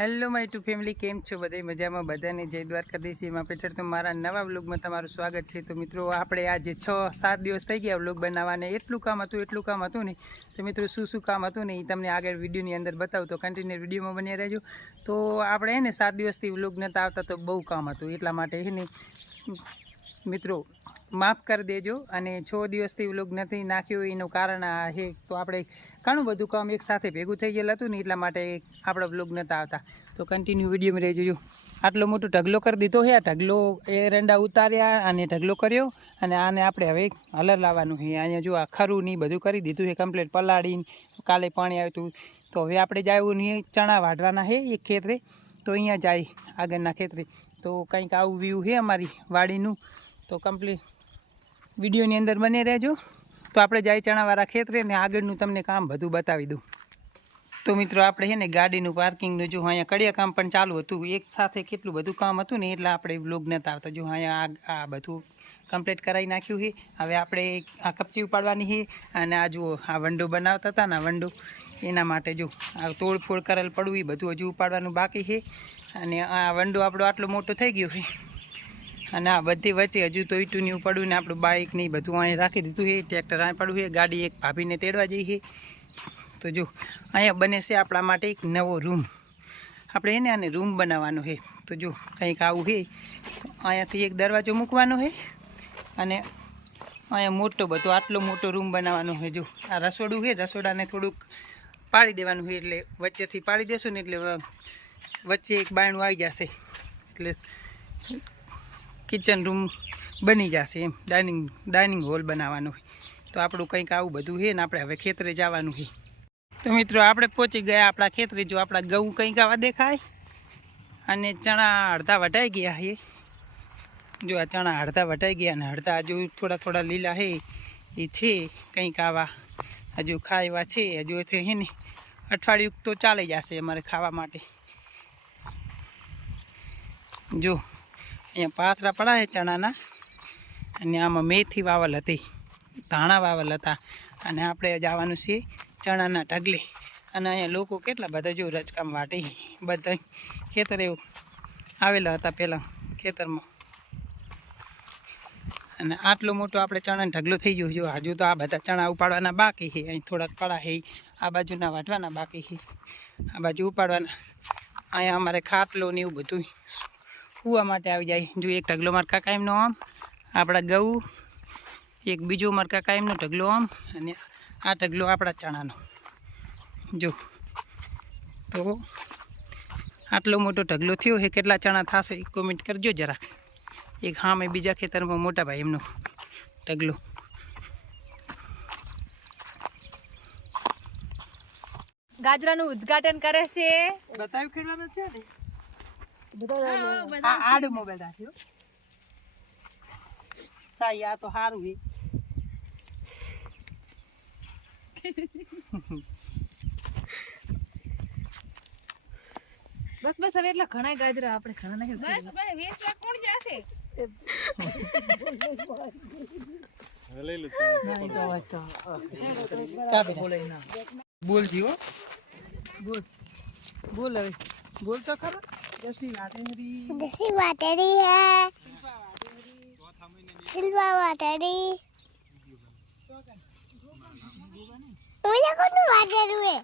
Hello my two family કેમ છો બધા મજામાં? બધાને જય દ્વારકાધીશ. એમાં પેટર તો મારા નવા વ્લોગમાં તમારું સ્વાગત છે. તો મિત્રો, આપણે આજે છ, સાત દિવસ થઈ ગયા વ્લોગ બનાવવાને. એટલું કામ હતું, એટલું કામ હતું ને તો મિત્રો, શું શું કામ હતું ને એ તમને આગળ વિડીયોની અંદર બતાવું. તો કન્ટિન્યુ વિડીયોમાં બન્યા રહેજો. તો આપણે ને, સાત દિવસથી વ્લોગ નહોતા આવતા, તો બહુ કામ હતું. એટલા માટે હે ને મિત્રો, માફ કરી દેજો અને છ દિવસથી વ્લોગ નથી નાખ્યો, એનું કારણ આ છે તો આપણે ઘણું બધું કામ એક સાથે ભેગું થઈ ગયેલું હતું ને એટલા માટે આપણે વ્લોગ નહોતા આવતા. તો કન્ટિન્યુ વિડીયોમાં રહી જો. આટલો મોટો ઢગલો કરી દીધો છે, આ ઢગલો એરંડા ઉતાર્યા અને ઢગલો કર્યો અને આને આપણે હવે હલર લાવવાનું છે. અહીંયા જો આ ખરું નહીં બધું કરી દીધું છે કમ્પ્લીટ પલાળીને કાલે પાણી આવ્યું તો હવે આપણે જાય નહીં ચણા વાઢવાના છે એક ખેતરે. તો અહીંયા જાય આગળના ખેતરે. તો કંઈક આવું વ્યૂ છે અમારી વાડીનું. તો કમ્પ્લીટ વિડીયોની અંદર બને રહેજો. તો આપણે જાય ચણાવાળા ખેતરે ને આગળનું તમને કામ બધું બતાવી દઉં. તો મિત્રો, આપણે છે ને ગાડીનું પાર્કિંગનું જો અહીંયા કડિયા કામ પણ ચાલુ હતું. એક સાથે કેટલું બધું કામ હતું ને એટલે આપણે વ્લોગ નહોતા આવતા. જો અહીંયા આ બધું કમ્પ્લીટ કરાવી નાખ્યું છે. હવે આપણે આ કપચી ઉપાડવાની છે અને આ જુઓ, આ વંડો બનાવતા હતા ને વંડો. એના માટે જો આ તોડફોડ કરેલ પડવું એ બધું હજુ ઉપાડવાનું બાકી છે. અને આ વંડો આપણો આટલો મોટો થઈ ગયો છે. અને આ બધી વચ્ચે હજુ તો ઈટની ઉપાડ્યું ને આપણું બાઇક નહીં બધું અહીંયા રાખી દીધું છે. ટ્રેક્ટર અહીં પડવું છે. ગાડી એક ભાભીને તેડવા જઈ છે. તો જો, અહીંયા બને છે આપણા માટે એક નવો રૂમ આપણે એને આને રૂમ બનાવવાનો છે. તો જો, કંઈક આવું છે. અહીંયાથી એક દરવાજો મૂકવાનો છે અને અહીંયા મોટો બધો, આટલો મોટો રૂમ બનાવવાનો છે. જો, આ રસોડું છે. રસોડાને થોડુંક પાડી દેવાનું છે એટલે વચ્ચેથી પાડી દેશું ને એટલે વચ્ચે એક બાયણું આવી જશે. એટલે કિચન રૂમ બની જશે એમ. ડાઇનિંગ ડાઇનિંગ હોલ બનાવવાનું તો આપણું કંઈક આવું બધું છે ને આપણે હવે ખેતરે જવાનું છે. તો મિત્રો, આપણે પહોંચી ગયા આપણા ખેતરે. જો આપણા ઘઉં કંઈક આવા દેખાય. અને ચણા અડધા વટાઈ ગયા છે. જો આ ચણા અડધા વટાઈ ગયા અને અડધા હજુ થોડા થોડા લીલા છે. એ છે કંઈક આવા. હજુ ખાવા છે. હજુ છે ને અઠવાડિયું તો ચાલી જશે અમારે ખાવા માટે. જો અહીંયા પાથરા પડાય ચણાના. અને આમાં મેથી વાવલ હતી, ધાણા વાવલ હતા. અને આપણે જવાનું છે ચણાના ઢગલે. અને અહીંયા લોકો કેટલા બધા જો રચકામ વાટી બધા ખેતરે આવેલા હતા પહેલાં ખેતરમાં. અને આટલો મોટો આપણે ચણાનો ઢગલું થઈ ગયું જો હજુ તો આ બધા ચણા ઉપાડવાના બાકી છે. અહીં થોડાક પડા છે. આ બાજુના વાટવાના બાકી છે. આ બાજુ ઉપાડવાના. અહીંયા અમારે ખાટલો ને એવું બધું કૂવા માટે આવી જાય. જો એક ઢગલો મારા કાકા એમનો આમ આપણા ગઉં એક બીજો મારા કાકા એમનો ઢગલો આમ અને આ ઢગલો આપણા ચણાનો. જો તો આટલો મોટો ઢગલો થયો છે કેટલા ચણા થશે એ કોમેન્ટ કરજો જરાક. એક હા મેં બીજા ખેતરમાં મોટા ભાઈ એમનો ઢગલો. ગાજરાનું ઉદ્ઘાટન કરે છે. બતાવ્યું ખેડવાનું છે ને. આ આડો મોબાઈલ રાખ્યો સાઈ આ તો સારું છે. બસ બસ હવે એટલા ઘણા ગાજરા આપણે ઘણા નહીં બસ ભાઈ વેચવા કોણ જશે. બોલ જીવો બોલ. બોલ હવે. બોલ તો ખરો. દસની વાટેરી દસી વાટેરી હે. સિલ્વા વાટેરી ઓલા કોનું વાટેરું હે